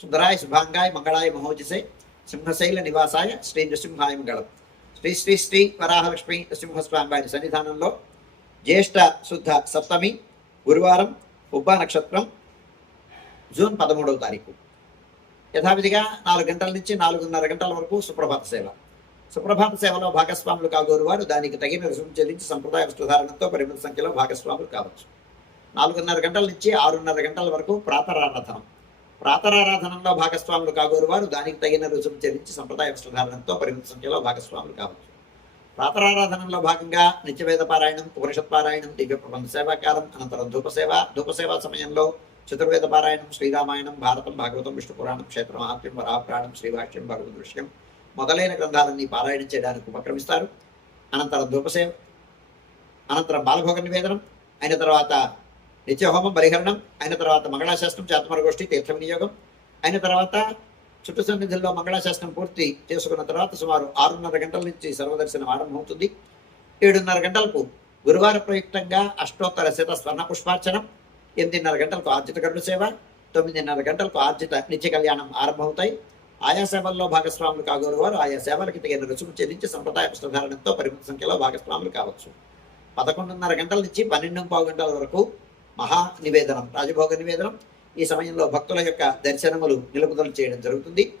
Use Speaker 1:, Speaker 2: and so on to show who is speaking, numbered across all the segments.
Speaker 1: సుందరాయ శుభాంగాయ మంగళాయ మహోజసే సింహశైల నివాసాయ శ్రీ నృసింహాయ మంగళం శ్రీ శ్రీ శ్రీ వరాహలక్ష్మి నృసింహస్వామి వారి సన్నిధానంలో జ్యేష్ఠ శుద్ధ సప్తమి గురువారం ఉబ్బా నక్షత్రం జూన్ పదమూడవ తారీఖు యథావిధిగా నాలుగు గంటల నుంచి నాలుగున్నర గంటల వరకు సుప్రభాత సేవ సుప్రభాత సేవలో భాగస్వాములు కాగోరు వారు దానికి తగిన రుసుము చెల్లించి సంప్రదాయ వస్త్రధారణతో పరిమిత సంఖ్యలో భాగస్వాములు కావచ్చు నాలుగున్నర గంటల నుంచి ఆరున్నర గంటల వరకు ప్రాతరారాధనం ప్రాతరారాధనంలో భాగస్వాములు కాగోరు వారు దానికి తగిన రుసుము చెల్లించి సంప్రదాయ వస్త్రధారణంతో పరిమిత సంఖ్యలో భాగస్వాములు కావచ్చు. ప్రాతరారాధనలో భాగంగా నిత్యవేద పారాయణం ఉపనిషత్ పారాయణం దివ్య ప్రబంధ సేవాకాలం అనంతరం ధూపసేవ ధూపసేవ సమయంలో చతుర్వేద పారాయణం శ్రీరామాయణం భారతం భాగవతం విష్ణు పురాణం క్షేత్ర మహాత్మ్యం వరాపురాణం శ్రీభాష్యం భగవద్ దృశ్యం మొదలైన గ్రంథాలన్నీ పారాయణం చేయడానికి ఉపక్రమిస్తారు. అనంతరం ధూపసేవ అనంతరం బాలభోగ నివేదనం అయిన తర్వాత నిత్యహోమం పరిహరణం. అయిన తర్వాత మంగళాశాస్త్రం చేతమరగోష్ఠి తీర్థ వినియోగం అయిన తర్వాత చుట్టు సన్నిధుల్లో మంగళాశాస్త్రం పూర్తి చేసుకున్న తర్వాత సుమారు ఆరున్నర గంటల నుంచి సర్వదర్శనం ఆరంభమవుతుంది. ఏడున్నర గంటలకు గురువార ప్రయుక్తంగా అష్టోత్తర శత స్వర్ణ పుష్పార్చనం ఎనిమిదిన్నర గంటలకు ఆర్జిత గరుడు సేవ తొమ్మిదిన్నర గంటలకు ఆర్జిత నిత్య కళ్యాణం ఆరంభమవుతాయి. ఆయా సేవల్లో భాగస్వాములు కాగోరు వారు ఆయా సేవలకి తగిన రుసుము చెల్లించి సంప్రదాయ పుస్తధారణతో పరిమిత సంఖ్యలో భాగస్వాములు కావచ్చు. పదకొండున్నర గంటల నుంచి పన్నెండు పావు గంటల వరకు మహా నివేదనం రాజభోగ నివేదనం. ఈ సమయంలో భక్తుల యొక్క దర్శనములు నిలుపుదల చేయడం జరుగుతుంది.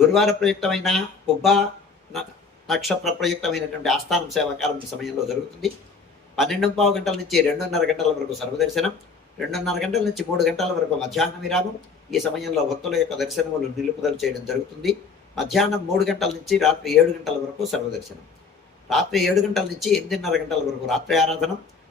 Speaker 1: గురువార ప్రయుక్తమైన ఉబ్బ న- నక్షత్ర ప్రయుక్తమైనటువంటి ఆస్థానం సేవాకాలం సమయంలో జరుగుతుంది. పన్నెండు పావు గంటల నుంచి రెండున్నర గంటల వరకు సర్వదర్శనం రెండున్నర గంటల నుంచి మూడు గంటల వరకు మధ్యాహ్న విరామం. ఈ సమయంలో భక్తుల యొక్క దర్శనములు నిలుపుదల చేయడం జరుగుతుంది. మధ్యాహ్నం మూడు గంటల నుంచి రాత్రి ఏడు గంటల వరకు సర్వదర్శనం. రాత్రి ఏడు గంటల నుంచి ఎనిమిదిన్నర గంటల వరకు రాత్రి ఆరాధన.